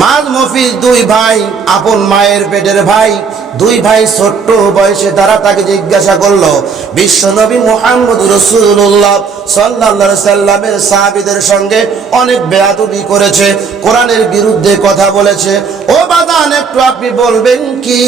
মাঝ মফিজ দুই ভাই, আপন মায়ের পেটের ভাই, দুই ভাই ছোট্ট বয়সে তারা তাকে জিজ্ঞাসা করলো, বিশ্বনবী মুহাম্মদ রাসূলুল্লাহ সাল্লাল্লাহু আলাইহি সাল্লামের সাহাবীদের সঙ্গে অনেক বেয়াদবি করেছে, কোরআনের বিরুদ্ধে কথা বলেছে। ও বাদান, একটু আপনি বলবেন কি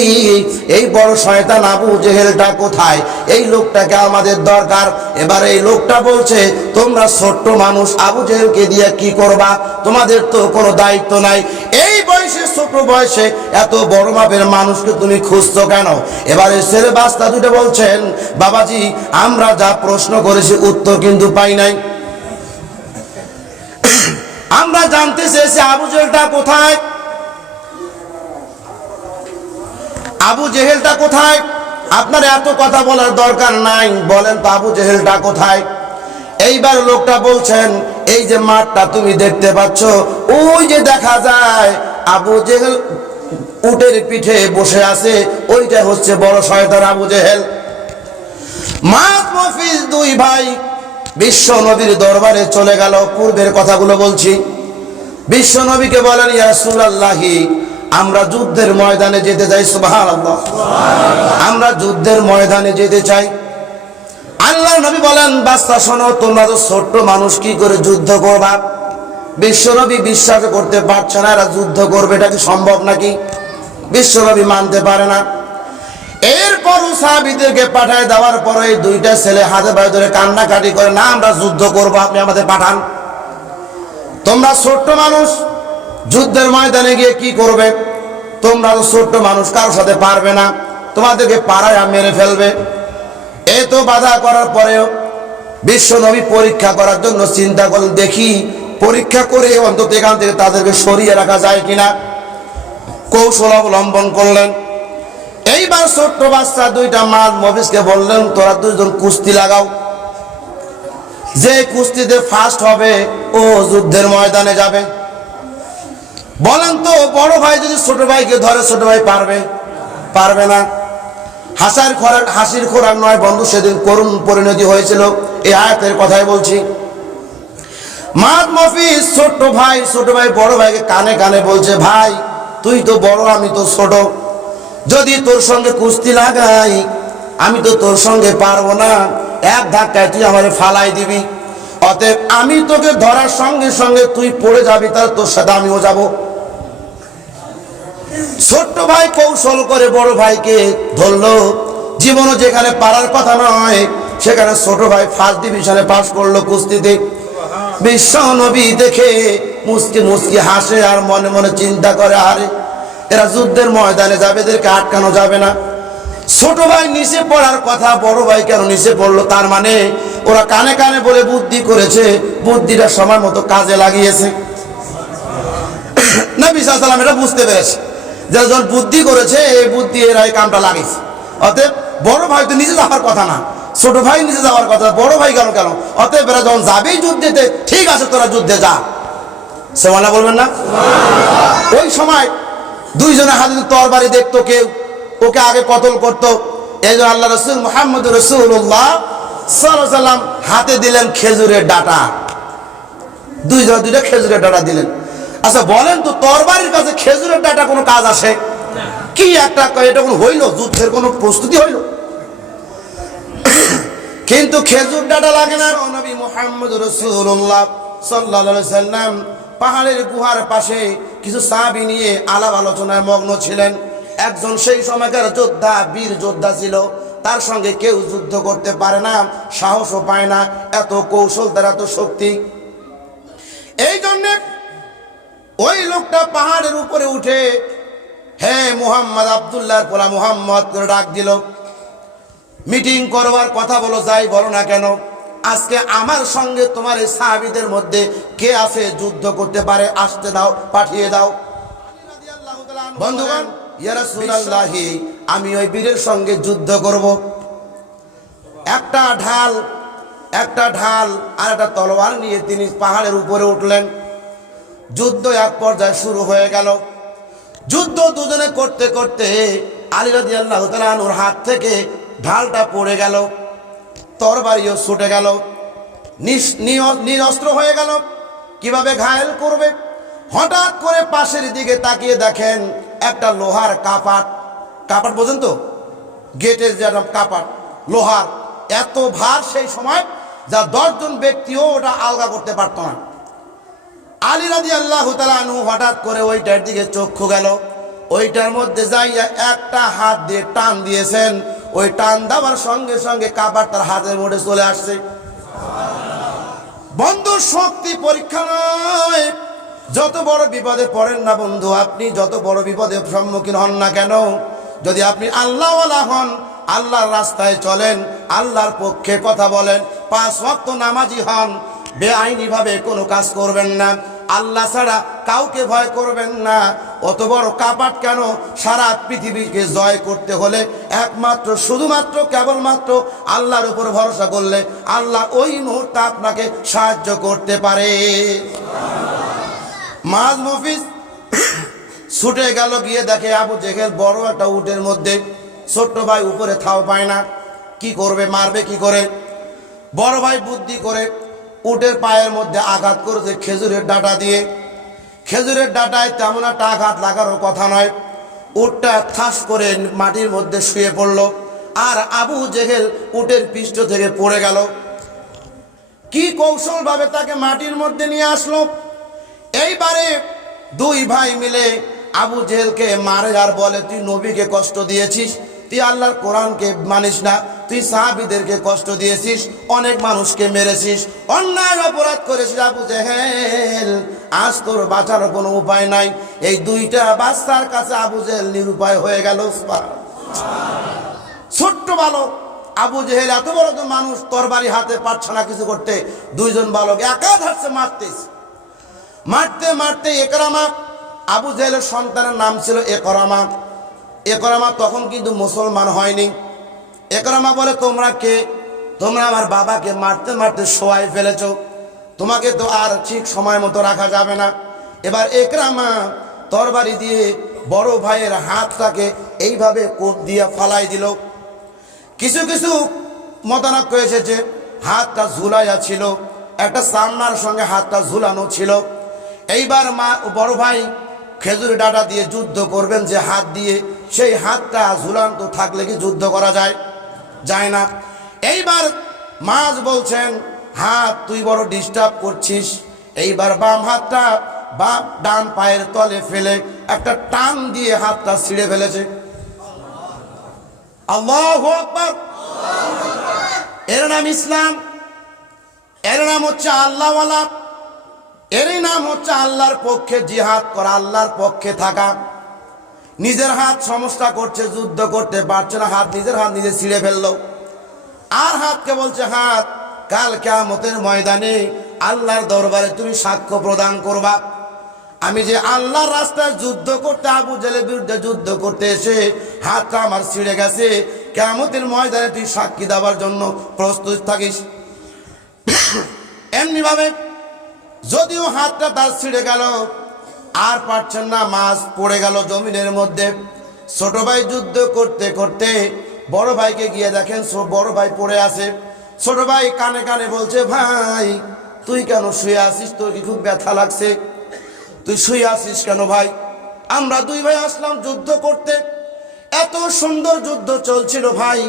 এই বড় শয়তান আবু জেহেলটা কোথায়? এই লোকটাকে আমাদের দরকার। এবার এই লোকটা বলছে, তোমরা ছোট্ট মানুষ, আবু জেহেলকে দিয়ে কি করবা? তোমাদের তো কোনো দায়িত্ব নাই। এই বয়সে, ছোট বয়সে এত বড় মাপের মানুষকে তুমি খুঁজছো কেন? এবারে ছেলে বাস্তা দুটো বলছেন, বাবাজি আমরা যা প্রশ্ন করেছি উত্তর কিন্তু পাই নাই। আমরা জানতে চেয়েছি আবু জেহেলটা কোথায়, আবু জেহেলটা কোথায়? আপনার এত কথা বলার দরকার নাই, বলেন তো আবু জেহেলটা কোথায়? এইবার লোকটা বলছেন, এই যে মাঠটা তুমি দেখতে পাচ্ছ, ওই যে দেখা যায় আবু জেহেল উটের পিঠে বসে আছে, ওইটা হচ্ছে বড় শয়তান আবু জেহেল। মাঝ মফিজ দুই ভাই বিশ্ব নবীর দরবারে চলে গেল। পূর্বের কথাগুলো বলছি। বিশ্ব নবীকে বলেন, ইয়া রাসূলুল্লাহি আমরা যুদ্ধের ময়দানে যেতে চাই। সুবহানাল্লাহ, আমরা যুদ্ধের ময়দানে যেতে চাই। আল্লাহ নবী বলেন, বাচ্চা শোনো, তোমরা তো ছোট্ট মানুষ, কি করে যুদ্ধ করবা? বিশ্বনবী বিশ্বাস করতে পারছে না, এরা যুদ্ধ করবে, এটা কি সম্ভব নাকি? বিশ্বনবী মানতে পারে না। এরপর সাহাবীদেরকে পাঠায় দেওয়ার পরে এই দুইটা ছেলে হাতে পায়ে ধরে কান্নাকাটি করে, না আমরা যুদ্ধ করবো, আপনি আমাদের পাঠান। তোমরা ছোট্ট মানুষ, যুদ্ধের ময়দানে গিয়ে কি করবে? তোমরা তো ছোট্ট মানুষ, কারোর সাথে পারবে না, তোমাদেরকে পাড়ায় মেরে ফেলবে। এত বাধা করার পরেও বিশ্বনবী পরীক্ষা করার জন্য চিন্তা করলেন, দেখি পরীক্ষা করে অন্তত এখান থেকে তাদেরকে সরিয়ে রাখা যায় কিনা। কৌশল অবলম্বন করলেন। এইবার ছোট্ট বাচ্চা দুইটা মাঝ মফিজকে বললেন, তোরা দুইজন কুস্তি লাগাও, যে কুস্তিতে ফার্স্ট হবে ও যুদ্ধের ময়দানে যাবে। বলেন তো বড় ভাই যদি ছোট ভাইকে ধরে, ছোট ভাই পারবে? পারবে না। হাসির খোরাক নয় বন্ধু, সেদিন করুণ পরিণতি হয়েছিল, এই আয়াতের কথাই বলছি। মাঝ মফিজ ছোট ভাই বড় ভাইকে কানে কানে বলছে, ভাই তুই তো বড়, আমি তো ছোট, যদি তোর সঙ্গে কুস্তি লাগাই আমি তো তোর সঙ্গে পারবো না, এক ধাক্কায় তুই আমারে ফালাই দিবি, অতএব আমি তোকে ধরার সঙ্গে সঙ্গে তুই পড়ে যাবি, তাহলে তোর সাথে আমিও যাব। ছোট্ট ভাই কৌশল করে বড় ভাইকে ধরলো। জীবনও যেখানে পারার কথা নয় সেখানে ছোট ভাই ফার্স্ট ডিভিশনে পাস করলো কুস্তিতে। বিশ্ব নবী দেখে মুস্কি মুস্কি হাসে আর মনে মনে চিন্তা করে, আরে এরা যুদ্ধের ময়দানে যাবে, এদেরকে আটকানো যাবে না। ছোট ভাই নিচে পড়ার কথা, বড় ভাই কেন নিচে পড়লো? তার মানে ওরা কানে কানে বলে বুদ্ধি করেছে, বুদ্ধিটা সময় মতো কাজে লাগিয়েছে। নবী সাল্লাল্লাহু আলাইহি ওয়াসাল্লাম এটা বুঝতে পেরেছে, যখন বুদ্ধি করেছে এই বুদ্ধি এরা এই কামটা লাগিয়েছে। অতএব বড় ভাই তো নিচে যাওয়ার কথা না, ছোট ভাই নিচে যাওয়ার কথা, বড় ভাই কেন? অতএব এরা যখন যাবেই যুদ্ধেতে, ঠিক আছে তোরা যুদ্ধে যা। সুবহানাল্লাহ বলবেন না? ওই সময় দুইজনের হাতে তরবারি দেখতো, কেউ ওকে আগে কতল করতো। এই জন্য আল্লাহ রাসূল মুহাম্মদ রাসূলুল্লাহ সাল্লাল্লাহু আলাইহি ওয়াসাল্লাম হাতে দিলেন খেজুরের ডাঁটা, দুইটা খেজুরের ডাঁটা দিলেন। আচ্ছা বলেন তো, তরবারির কাছে খেজুরের ডাঁটা কোনো কাজ আসে কি? একটা এটা কোনো হইল, যুদ্ধের কোনো প্রস্তুতি হইল? কিন্তু খেজুর ডাঁটা লাগে না। নবী মুহাম্মদ রাসূলুল্লাহ সাল্লাল্লাহু আলাইহি ওয়াসাল্লাম পাহাড়ের গুহার পাশে কিছু সাহাবী নিয়ে আলাপ আলোচনায় মগ্ন ছিলেন। একজন সেই সময়কার যোদ্ধা, বীর যোদ্ধা ছিল, তার সঙ্গে কেউ যুদ্ধ করতে পারে না, সাহসও পায় না, এত কৌশল, তার এত শক্তি। এই জন্য ওই লোকটা পাহাড়ের উপরে উঠে, হ্যাঁ মুহাম্মদ, আব্দুল্লাহর পোলা মুহাম্মদ করে ডাক দিল, মিটিং করবার কথা বলো, যাই বলো না কেন, আজকে আমার সঙ্গে তোমার এই সাহাবীদের মধ্যে কে আছে যুদ্ধ করতে পারে, আসতে দাও, পাঠিয়ে দাও। বন্ধুগণ, ইয়া রাসূলুল্লাহি আমি ওই বীরের সঙ্গে যুদ্ধ করব। একটা ঢাল আর একটা তলোয়ার নিয়ে তিনি পাহাড়ের উপরে উঠলেন। যুদ্ধ এক পর্যায়ে শুরু হয়ে গেল। যুদ্ধ দুজনে করতে করতে আলী রাদিয়াল্লাহু তাআলা আনহুর হাত থেকে ঢালটা পড়ে গেল, তরবারিও ছুটে গেল, নিরস্ত্র হয়ে গেল। কিভাবে ঘায়েল করবে? হঠাৎ করে পাশের দিকে তাকিয়ে দেখেন একটা লোহার কাপাট, কাপাট বোঝেন তো, গেটের যেরকম কাপাট লোহার, এত ভার সেই সময় যা 10 জন ব্যক্তিও ওটা আলগা করতে পারত না। আলী রাদিয়াল্লাহু তাআলা আনহু হঠাৎ করে ওইটার দিকে চক্ষু গেল, ওইটার মধ্যে যাইয়া একটা হাত দিয়ে টান দিয়েছেন, ওই টান দেওয়ার সঙ্গে সঙ্গে কাপাট তার হাতের মধ্যে চলে আসছে। বন্ধু শক্তি পরীক্ষা নয়, যত বড় বিপদে পড়েন না বন্ধু, আপনি যত বড় বিপদের সম্মুখীন হন না কেন, যদি আপনি আল্লাহওয়ালা হন, আল্লাহর রাস্তায় চলেন, আল্লাহর পক্ষে কথা বলেন, 5 ওয়াক্ত নামাজি হন, বেআইনি ভাবে কোনো কাজ করবেন না, আল্লাহ ছাড়া কাউকে ভয় করবেন না। অত বড় কাপাট কেন, সারা পৃথিবীকে জয় করতে হলে একমাত্র শুধুমাত্র কেবলমাত্র আল্লাহর উপর ভরসা করলে আল্লাহ ওই মুহূর্তে আপনাকে সাহায্য করতে পারে। মাঝ মফিজ ছুটে গেল, গিয়ে দেখে আবু জেহেল বড় একটা উটের মধ্যে, ছোট্ট ভাই উপরে থাও পায় না, কি করবে, মারবে কি করে। বড় ভাই বুদ্ধি করে উটের পায়ের মধ্যে আঘাত করেছে খেজুরের ডাঁটা দিয়ে। খেজুরের ডাঁটায় তেমন একটা আঘাত লাগারও কথা নয়, উটটা ঠাস করে মাটির মধ্যে শুয়ে পড়ল, আর আবু জেহেল উটের পৃষ্ঠ থেকে পড়ে গেল। কি কৌশলভাবে তাকে মাটির মধ্যে নিয়ে আসলো। এইবারে 2 ভাই মিলে আবু জেহেলকে মারে আর বলে, তুই নবীকে কষ্ট দিয়েছিস, তুই আল্লাহর কোরআনকে মানিস না, তুই সাহাবীদেরকে কষ্ট দিয়েছিস, অনেক মানুষকে মেরেছিস, অন্যায় অপরাধ করেছিস আবু জেহেল, আজ তোর বাঁচার কোনো উপায় নাই। এই 2টা বাচ্চার কাছে আবু জেহেল নিরুপায় হয়ে গেল। ছোট্ট বালক আবু জেহেল, এত বড় তো মানুষ, তরবারি হাতে পারছে না কিছু করতে, 2 জন বালক একা ধারছে মারতেছে। মারতে মারতে একরামা, আবু জেহেলের সন্তানের নাম ছিল একরামা। একরামা তখন কিন্তু মুসলমান হয়নি। একরামা বলে, তোমরা কে? তোমরা আমার বাবাকে মারতে মারতে শোয়াই ফেলেছো, তোমাকে তো আর ঠিক সময় মতো রাখা যাবে না। এবার একরামা তরবারি দিয়ে বড় ভাইয়ের হাতটাকে এইভাবে কোপ দিয়ে ফালাই দিল। কিছু কিছু মতানক্য এসেছে হাতটা ঝুলাইয়া ছিল, একটা সামনার সঙ্গে হাতটা ঝুলানো ছিল। এইবার বড় ভাই খেজুর ডাঁটা দিয়ে যুদ্ধ করবেন যে হাত দিয়ে, সেই হাতটা ঝুলানো থাকলে কি যুদ্ধ করা যায়? যায় না। এইবার মাঝ বলছেন, হাত তুই বড় ডিস্টার্ব করছিস। এইবার বাম হাতটা ডান পায়ের তলে ফেলে একটা টান দিয়ে হাতটা ছিঁড়ে ফেলেছে। আল্লাহু আকবার। এর নাম ইসলাম, এর নাম হচ্ছে আল্লাহওয়ালা, এরই নাম হচ্ছে আল্লাহর পক্ষে জিহাদ করা, আল্লাহর পক্ষে থাকা। নিজের হাত সমস্যা করছে, যুদ্ধ করতে পারছে না, নিজের হাত নিজে ছিঁড়ে ফেললো। আর হাতকে বলছে, হাত কাল কিয়ামতের ময়দানে আল্লাহর দরবারে তুমি সাক্ষ্য প্রদান করবা, আমি যে আল্লাহর রাস্তায় যুদ্ধ করতে, আবু জেহেলের বিরুদ্ধে যুদ্ধ করতে এসে হাতটা আমার ছিঁড়ে গেছে, কিয়ামতের ময়দানে তুই সাক্ষী দেওয়ার জন্য প্রস্তুত থাকিস। এমনি ভাবে যদিও হাতটা তার ছিঁড়ে গেল, আর পারছেন না, মাছ পড়ে গেল জমিনের মধ্যে। ছোট ভাই যুদ্ধ করতে করতে বড় ভাইকে গিয়ে দেখেন বড় ভাই পড়ে আছে। ছোট ভাই কানে কানে বলছে, ভাই তুই কেন শুয়ে আছিস, তোর কি খুব ব্যথা লাগছে? তুই শুয়ে আছিস কেন ভাই? আমরা 2 ভাই আসলাম যুদ্ধ করতে, এত সুন্দর যুদ্ধ চলছিল ভাই,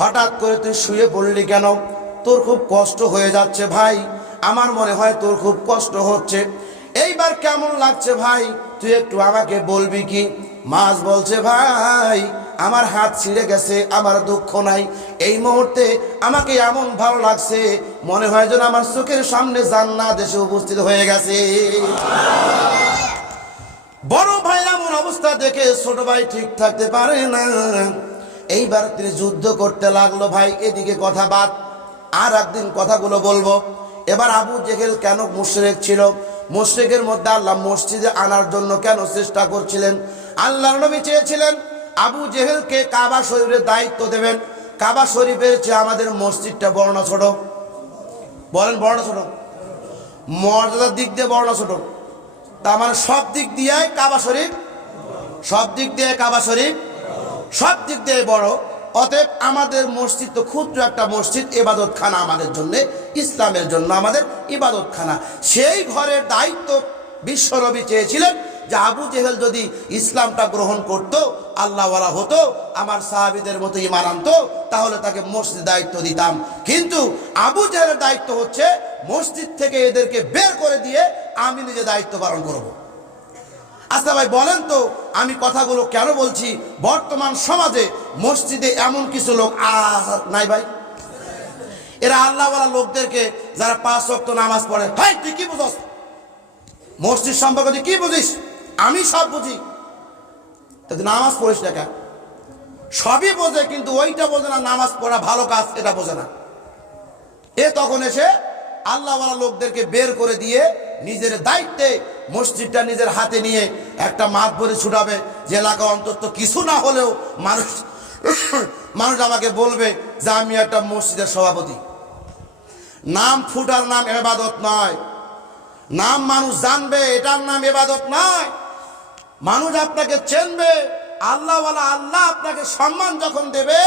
হঠাৎ করে তুই শুয়ে পড়লি কেন? তোর খুব কষ্ট হয়ে যাচ্ছে ভাই, আমার মনে হয় তোর খুব কষ্ট হচ্ছে। এইবার কেমন লাগছে ভাই, তুই একটু আমাকে বলবি কি? মাছ বলছে, ভাই আমার হাত ছিঁড়ে গেছে, আমার দুঃখ নাই, এই মুহূর্তে আমাকে এমন ভালো লাগছে, মনে হয় যেন আমার চোখের সামনে জান্নাত এসে উপস্থিত হয়ে গেছে। বড় ভাই এমন অবস্থা দেখে ছোট ভাই ঠিক থাকতে পারে না। এইবার তিনি যুদ্ধ করতে লাগলো। ভাই এদিকে কথা বাদ, আর একদিন কথাগুলো বলবো। এবার আবু জেহেল কেন মুশরিক ছিল? মুশরিকের মধ্যে আল্লাহ মসজিদে আনার জন্য কেন চেষ্টা করছিলেন? আল্লাহর নবী চেয়েছিলেন আবু জেহেলকে কাবা শরীফের দায়িত্ব দেবেন। কাবা শরীফের চেয়ে আমাদের মসজিদটা বড় না ছোট? বলেন, বড় না ছোট? মর্যাদার দিক দিয়ে বড় না ছোট? তার মানে সব দিক দিয়ে কাবা শরীফ, সব দিক দিয়ে কাবা শরীফ সব দিক দিয়ে বড়। অতএব আমাদের মসজিদ তো ক্ষুদ্র একটা মসজিদ, ইবাদতখানা আমাদের জন্য, ইসলামের জন্য আমাদের ইবাদতখানা। সেই ঘরের দায়িত্ব বিশ্বনবী চেয়েছিলেন যে আবু জেহেল যদি ইসলামটা গ্রহণ করত, আল্লাহওয়ালা হতো, আমার সাহাবীদের মতো ঈমান আনতো, তাহলে তাকে মসজিদ দায়িত্ব দিতাম। কিন্তু আবু জেহেলের দায়িত্ব হচ্ছে মসজিদ থেকে এদেরকে বের করে দিয়ে আমি নিজে দায়িত্ব পালন করব। আচ্ছা ভাই বলেন তো, আমি কথাগুলো কেন বলছি? বর্তমান সমাজে মসজিদে এমন কিছু লোক নাই ভাই, এরা আল্লাহওয়ালা লোকদেরকে যারা 5 ওয়াক্ত নামাজ পড়ে, ভাই তুই কি বুঝস মসজিদ সম্পর্কে, তুই কি বুঝিস? আমি সব বুঝি। তুই নামাজ পড়িস না কেন? সবই বোঝে, কিন্তু ওইটা বোঝে না, নামাজ পড়া ভালো কাজ এটা বোঝে না। এ তখন এসে আল্লাহওয়ালা লোকদেরকে বের করে দিয়ে নিজের দায়িত্বে মসজিদটা নিজের হাতে নিয়ে একটা মাঠ ভরে ছুটাবে, যে এলাকা অন্তত কিছু না হলেও মানুষ আমাকে বলবে যে আমি একটা মসজিদের সভাপতি। নাম ফুটার নাম ইবাদত নয়, নাম মানুষ জানবে এটার নাম ইবাদত নয়। মানুষ আপনাকে চিনবে, আল্লাহওয়ালা আল্লাহ আপনাকে সম্মান যখন দেবে,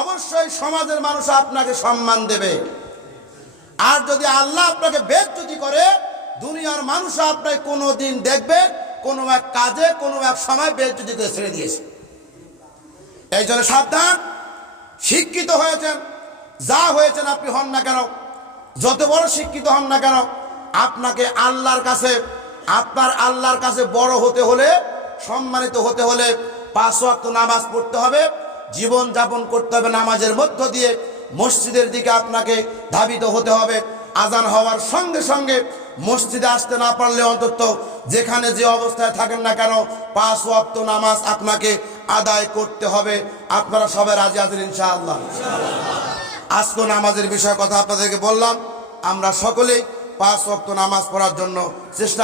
অবশ্যই সমাজের মানুষ আপনাকে সম্মান দেবে। আর যদি আল্লাহ আপনাকে বেইজ্জতি করে, দুনিয়ার মানুষ আপনাকে কোনোদিন দেখবে কোনো এক কাজে কোনো এক সময় বেইজ্জতি করে ছেড়ে দিয়েছে। এই জন্য সাবধান। শিক্ষিত হয়েছেন, যা হয়েছেন আপনি হন না কেন, যত বড় শিক্ষিত হন না কেন, আপনাকে আল্লাহর কাছে, আপনার আল্লাহর কাছে বড় হতে হলে, সম্মানিত হতে হলে 5 ওয়াক্ত নামাজ পড়তে হবে, জীবন যাপন করতে হবে নামাজের মধ্য দিয়ে। মসজিদের দিকে আপনাকে ধাবিত হতে হবে। আজান হওয়ার সঙ্গে সঙ্গে মসজিদে আসতে না পারলে অন্তত যেখানে যে অবস্থায় থাকেন না কেন 5 ওয়াক্ত নামাজ আপনাকে আদায় করতে হবে। আপনারা সবাই রাজি আছেন ইনশাআল্লাহ? আজকে নামাজের বিষয়ে কথা আপনাদেরকে বললাম। আমরা সকলেই 5 ওয়াক্ত নামাজ পড়ার জন্য চেষ্টা